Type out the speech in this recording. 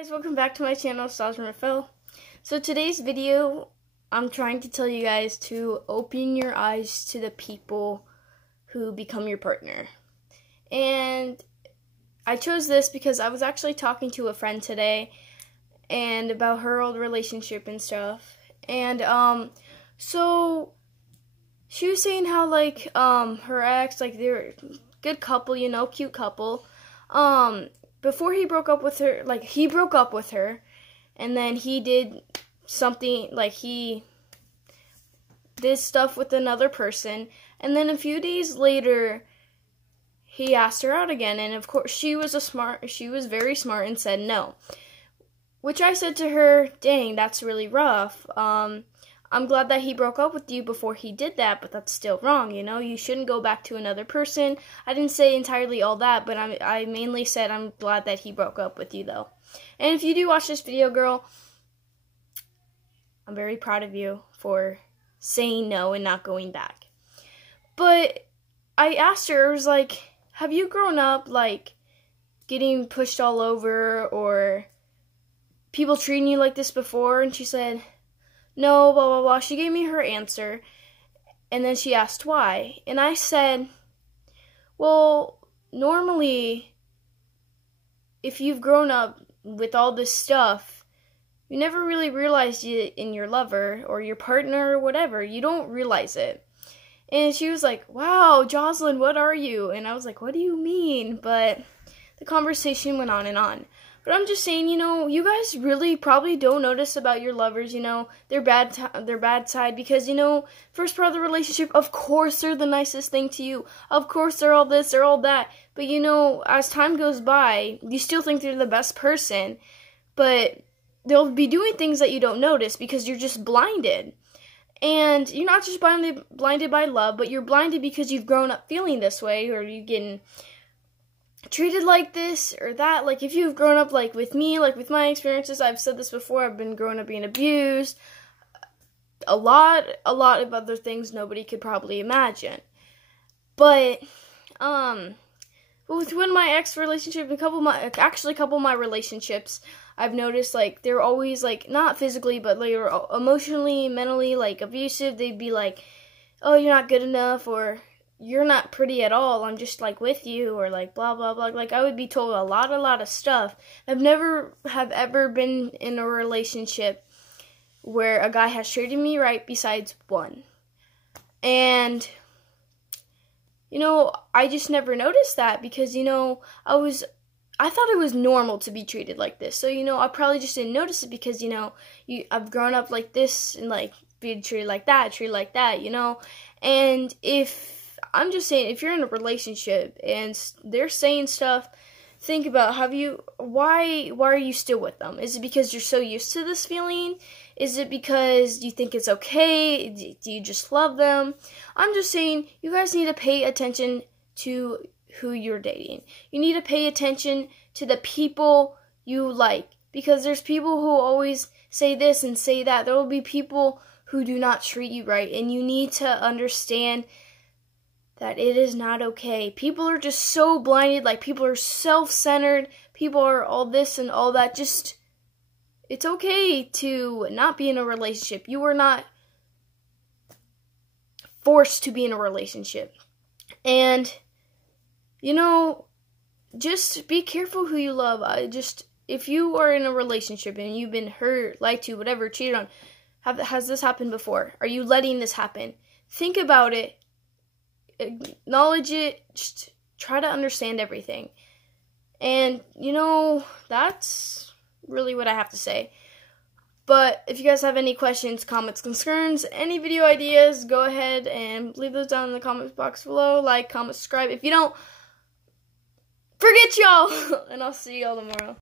Hey guys, welcome back to my channel, Styles from Rafael. So today's video, I'm trying to tell you guys to open your eyes to the people who become your partner. And I chose this because I was actually talking to a friend today and about her old relationship and stuff. And so she was saying how her ex, like they're a good couple, you know, cute couple. Before he broke up with her, he broke up with her, and then he did something, he did stuff with another person, and then a few days later, he asked her out again, and of course, she was very smart and said no. Which I said to her, dang, that's really rough. I'm glad that he broke up with you before he did that, but that's still wrong, you know? You shouldn't go back to another person. I didn't say entirely all that, but I mainly said I'm glad that he broke up with you, though. And if you do watch this video, girl, I'm very proud of you for saying no and not going back. But I asked her, I was like, have you grown up, getting pushed all over or people treating you like this before? And she said, no, blah, blah, blah. She gave me her answer, and then she asked why. And I said, well, normally, if you've grown up with all this stuff, you never really realized it in your lover or your partner or whatever. You don't realize it. And she was like, wow, Jocelyn, what are you? And I was like, what do you mean? But the conversation went on and on. But I'm just saying, you know, you guys really probably don't notice about your lovers, you know, their bad side, because, you know, first part of the relationship, of course they're the nicest thing to you. Of course they're all this, they're all that. But, you know, as time goes by, you still think they're the best person. But they'll be doing things that you don't notice because you're just blinded. And you're not just blinded by love, but you're blinded because you've grown up feeling this way, or you're getting treated like this or that. Like, if you've grown up with me, with my experiences, I've said this before, I've been growing up being abused, a lot of other things nobody could probably imagine. But with my ex relationship, a couple of my relationships, I've noticed they're always not physically, but they were emotionally, mentally abusive. They'd be like, oh, you're not good enough, or you're not pretty at all, I'm just with you, or blah blah blah. I would be told a lot of stuff. I've never ever been in a relationship where a guy has treated me right besides one. And you know, I just never noticed that because, you know, I thought it was normal to be treated like this. So, you know, I probably just didn't notice it because, you know, I've grown up like this and being treated like that, you know. And I'm just saying, if you're in a relationship and they're saying stuff, think about, why are you still with them? Is it because you're so used to this feeling? Is it because you think it's okay? Do you just love them? I'm just saying, you guys need to pay attention to who you're dating. You need to pay attention to the people you like, because there's people who always say this and say that. There will be people who do not treat you right, and you need to understand that it is not okay. People are just so blinded, people are self-centered, people are all this and all that. Just, it's okay to not be in a relationship. You are not forced to be in a relationship. And, you know, just be careful who you love. If you are in a relationship and you've been hurt, lied to, whatever, cheated on, has this happened before? Are you letting this happen? Think about it. Acknowledge it. Just try to understand everything. And, you know, that's really what I have to say. But if you guys have any questions, comments, concerns, any video ideas, go ahead and leave those down in the comments box below. Like, comment, subscribe. If you don't, forget y'all. And I'll see y'all tomorrow.